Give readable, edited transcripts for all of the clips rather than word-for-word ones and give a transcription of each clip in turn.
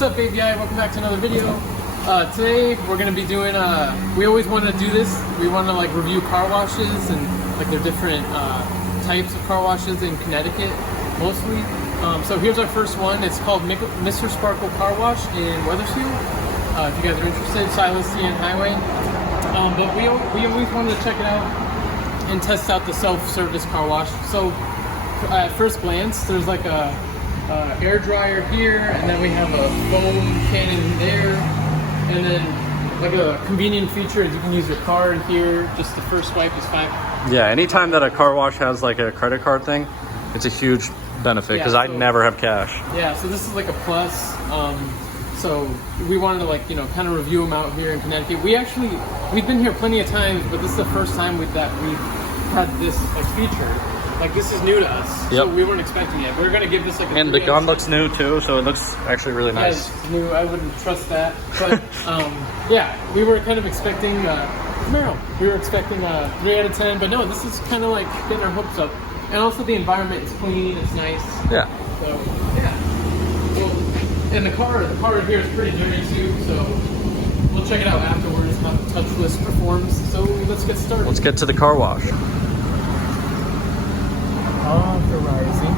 What's up, baby? Welcome back to another video. Today we're gonna be doing. We always want to do this. We want to like review car washes and like their different types of car washes in Connecticut, mostly. So here's our first one. It's called Mr. Sparkle Car Wash in Wethersfield. If you guys are interested, Silas, Deane Highway. But we always wanted to check it out and test out the self-service car wash. So at first glance, there's like a air dryer here, and then we have a foam cannon there, and then like a convenient feature is you can use your card here. Just the first swipe is $5. Yeah, anytime that a car wash has like a credit card thing, it's a huge benefit because I never have cash. Yeah, so this is like a plus. So we wanted to like, you know, kind of review them out here in Connecticut. We've been here plenty of times, but this is the first time we've had this like feature. Like, this is new to us, so we weren't expecting it. We're gonna give this like a and the gun looks new too, so it looks actually really nice. Yeah, it's new. I wouldn't trust that, but yeah, we were kind of expecting Camaro. We were expecting 3 out of 10, but no, this is kind of like getting our hopes up. And also the environment is clean, it's nice. Yeah. So yeah. Well, and the car here is pretty dirty too, so we'll check it out afterwards how the touchless performs. So let's get started. Let's get to the car wash. Authorizing.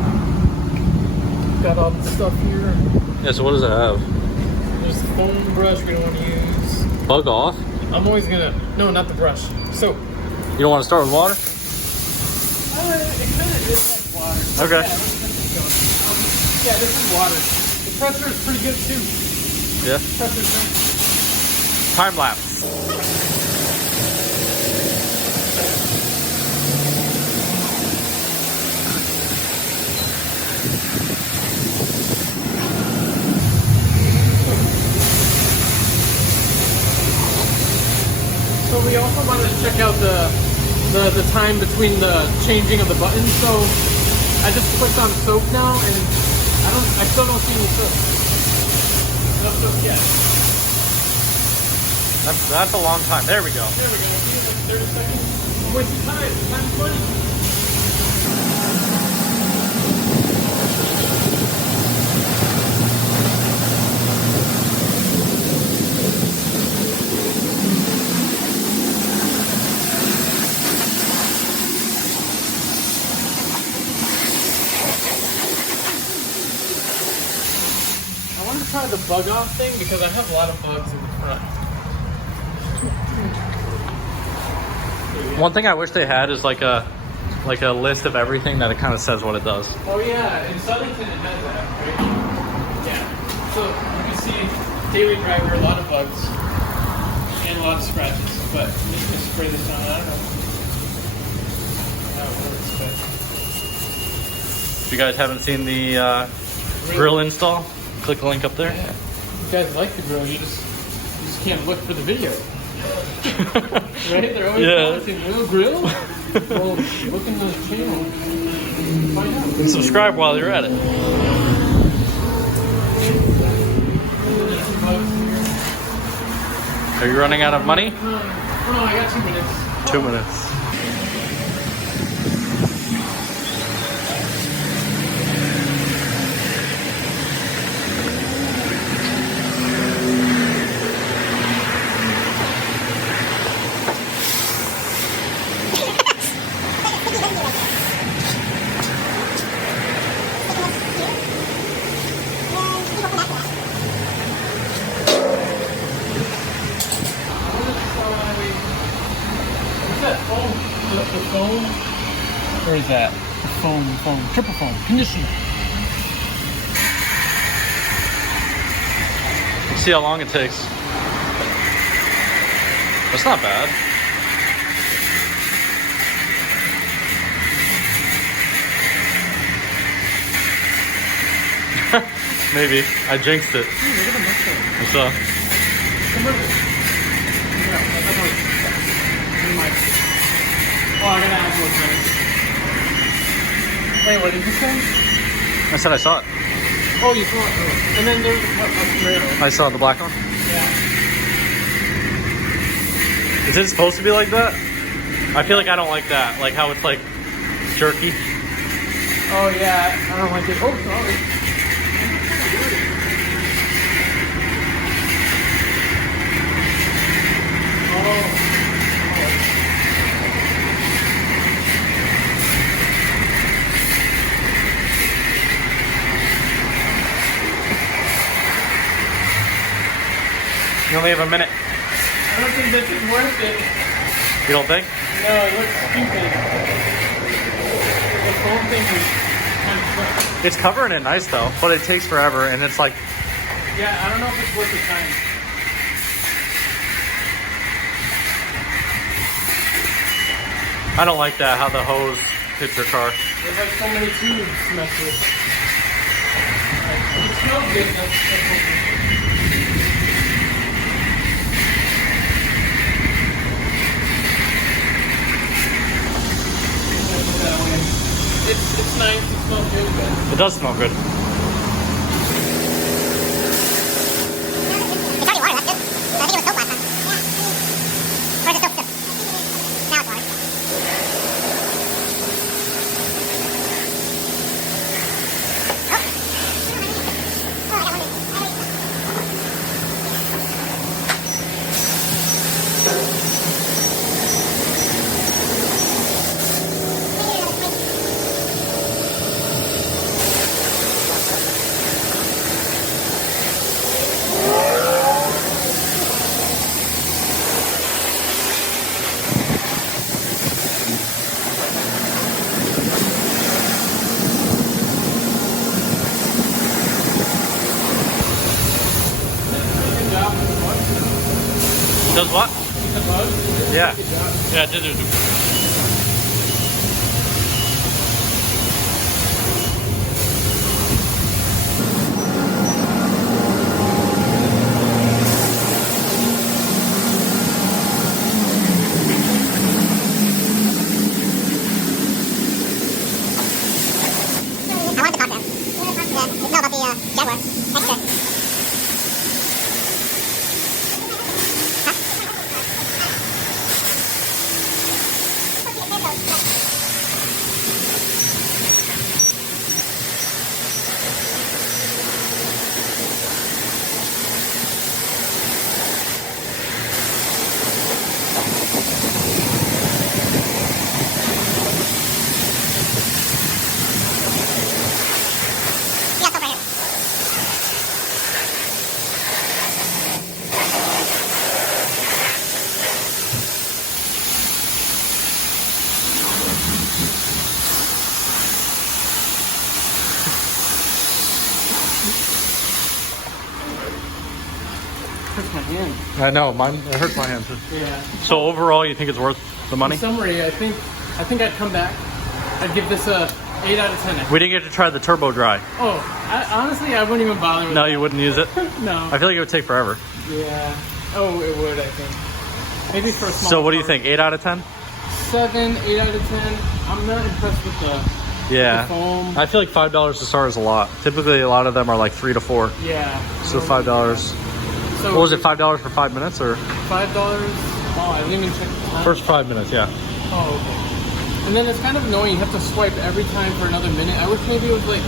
Got all the stuff here. Yeah, so what does it have? There's the foam brush we don't want to use. Bug off? I'm always gonna... No, not the brush. So... You don't want to start with water? It kind of is like water. Okay. Yeah, this is water. The pressure is pretty good too. Yeah. Pressure's nice. Time lapse. So we also wanted to check out the time between the changing of the buttons. So I just clicked on soap now, and I still don't see any soap. No soap yet. That's a long time. There we go. There we go. See, like 30 seconds. I'm wasting time. Time's money. I want to try the bug off thing because I have a lot of bugs in the front. One thing I wish they had is like a list of everything that it kind of says what it does. Oh yeah, in Southington it has that, right? Yeah. So you can see daily driver, a lot of bugs and a lot of scratches. But I'm just gonna spray this on. I don't know how it works, but If you guys haven't seen the grill install, click the link up there. Yeah. You guys like the grill, you just can't look for the video. Right? They're always asking, grill? Well, look in the channel. Find out. And subscribe while you're at it. Are you running out of money? Oh no, I got 2 minutes. 2 minutes. The foam? Where is that? The foam, triple foam, conditioner. See how long it takes. That's not bad. Maybe. I jinxed it. Ooh, look at the mustache. What's up? Oh, I gotta add more time. Wait, what did you say? I said I saw it. Oh, you saw it. And then there's a Camaro. I saw the black one. Yeah. Is it supposed to be like that? I feel like I don't like that. Like how it's like jerky. Oh yeah, I don't like it. Oh, sorry. You only have a minute. I don't think this is worth it. You don't think? No, it looks stupid. The whole thing is kind of fun. It's covering it nice though, but it takes forever, and it's like... Yeah, I don't know if it's worth the time. I don't like that, how the hose hits your car. There's like so many tubes to mess with. It smells good. That's It's nice. It smells good. It does smell good. It's already water, that's good. I think it was soap last time. Yeah. Or is it soap too? Now it's water. Does what? The bug? Yeah. Good job. Yeah, it did. I want the cocktail. Yeah. No, about the Jaguar. Extra. Yeah, soap right here. Hurts my hand. I know, mine, it hurts my hand too. Yeah. So overall, you think it's worth the money? In summary, I think I'd come back. I'd give this a 8 out of 10. We didn't get to try the turbo dry. Oh, honestly, I wouldn't even bother with No, you wouldn't use it? No. I feel like it would take forever. Yeah. Oh, it would, I think. Maybe for a small So what do you car. think, 8 out of 10? 7, 8 out of 10. I'm not impressed with the Yeah. foam. I feel like $5 to start is a lot. Typically, a lot of them are like 3 to 4. Yeah. So $5. So What was it, $5 for 5 minutes or? $5? Oh, I didn't even check the time. First 5 minutes, yeah. Oh, okay. And then it's kind of annoying. You have to swipe every time for another minute. I wish maybe it was like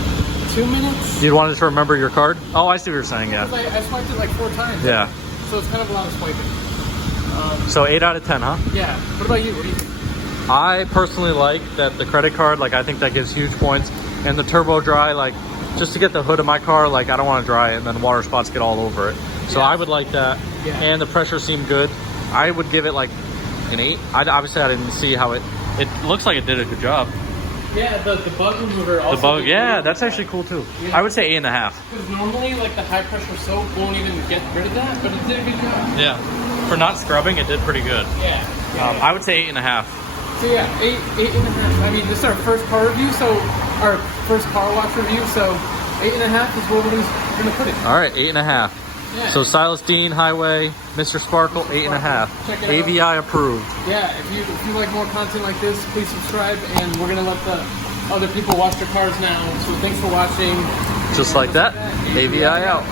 2 minutes. You'd want to remember your card? Oh, I see what you're saying, yeah. Because I swiped it like 4 times. Yeah. So it's kind of a lot of swiping. So 8 out of 10, huh? Yeah. What about you? What do you think? I personally like that the credit card, like I think that gives huge points. And the turbo dry, like just to get the hood of my car, like I don't want to dry it and then water spots get all over it. So Yeah. I would like that. Yeah. And the pressure seemed good. I would give it like an 8. Obviously I didn't see how it looks like it did a good job. Yeah, the bug remover also. The bug, did yeah, really that's well. actually cool too. Yeah. I would say 8.5. Because normally, like the high pressure soap won't even get rid of that, but it did a good job. Yeah. For not scrubbing, it did pretty good. Yeah. I would say 8.5. So yeah, 8.5. I mean, this is our first car review, so our first car wash review. So 8.5 is where we're gonna put it. All right, 8.5. Yeah. So Silas, Deane, Highway, Mr. Sparkle, 8.5. Check it out. AVI approved. Yeah, if you like more content like this, please subscribe, and we're gonna let the other people wash their cars now. So thanks for watching. Just like that, AVI out.